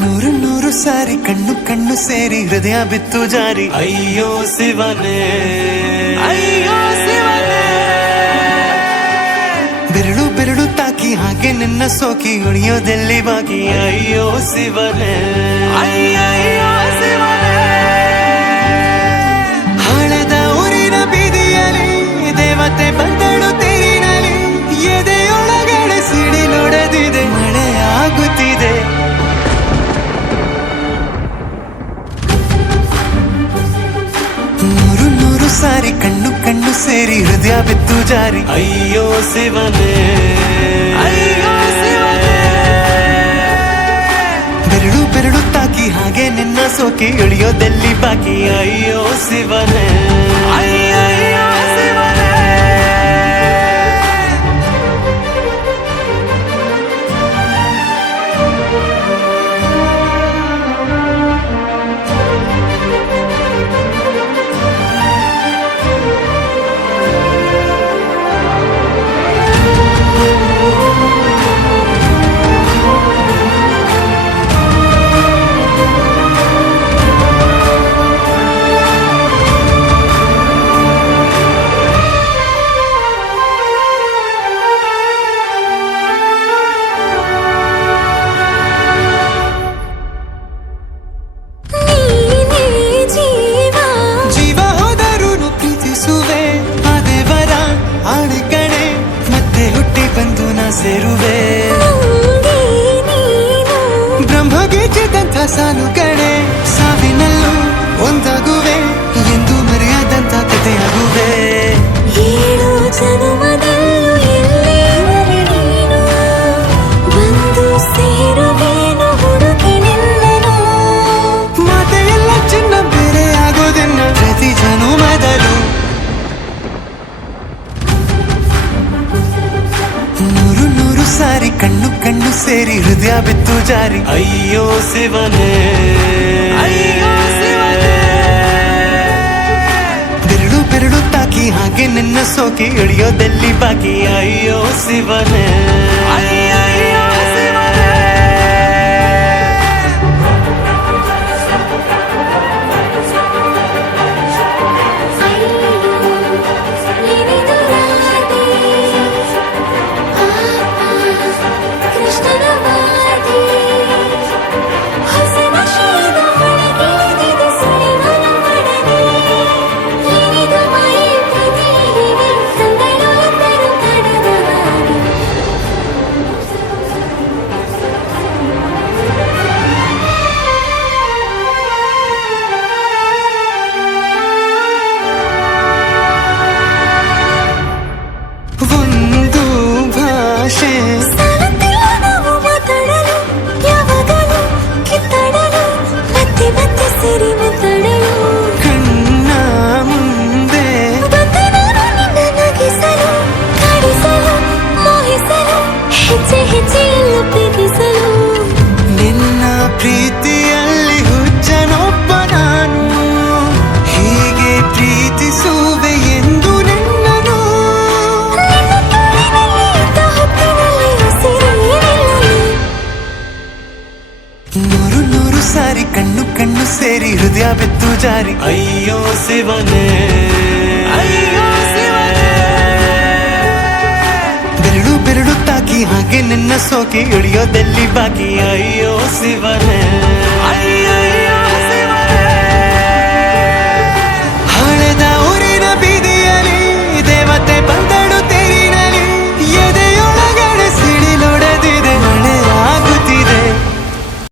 ನೂರು ನೂರು ಸಾರಿ ಕಣ್ಣು ಕಣ್ಣು ಸೇರಿ ಹೃದಯ ಬಿತ್ತು ಜಾರಿ. ಅಯ್ಯೋ ಶಿವನೇ. ಅಯ್ಯೋ ಹಾಗೆ ನಿನ್ನ ಸೋಕಿ ಉಳಿಯೋದೆಲ್ಲಿ ಬಾಕಿ? ಅಯ್ಯೋ ಶಿವನೇ. ಅಯ್ಯಯ್ಯೋ ಶಿವನೇ. ಹಳದ ಊರಿನ ಬೀದಿಯಲ್ಲಿ ದೇವತೆ ಬಂದಳು ತೇರಿನಲ್ಲಿ ಎದೆಯೊಳಗಡೆ ಸಿಡಿ ನೋಡದಿದೆ ಮಳೆ ಆಗುತ್ತಿದೆ. ನೂರು ನೂರು ಸಾರಿ ಕಣ್ಣು ಕಣ್ಣು ಸೇರಿ ಹೃದಯ ಬಿತ್ತು ಜಾರಿ. ಅಯ್ಯೋ ಶಿವನೇ. ಸೋಕಿ ಇಳಿಯೋದೆಲ್ಲಿ ಬಾಕಿ? ಅಯ್ಯೋ ಶಿವನೇ. ser o vento. ಸಾರಿ ಕಣ್ಣು ಕಣ್ಣು ಸೇರಿ ಹೃದಯ ಬಿತ್ತು ಜಾರಿ. ಅಯ್ಯೋ ಶಿವನೇ. ಬೆರಳು ಬೆರಳು ತಾಕಿ ಹಾಗೆ ನಿನ್ನ ಸೋಕಿ ಇಳಿಯೋದಲ್ಲಿ ಬಾಕಿ? ಅಯ್ಯೋ ಶಿವನೇ. ಹೃದಯ ಬಿತ್ತು ಜಾರಿ ಅಯ್ಯೋ ಶಿವನೇ ಅಯ್ಯೋ ಶಿವನೇ ಬೆರಳು ಬೆರಳು ತಾಕಿ ಹಾಗೆ ನಿನ್ನ ಸೋಕಿ ಇಳಿಯೋದೆಲ್ಲಿ ಬಾಕಿ ಅಯ್ಯೋ ಶಿವನೇ ಅಯ್ಯೋ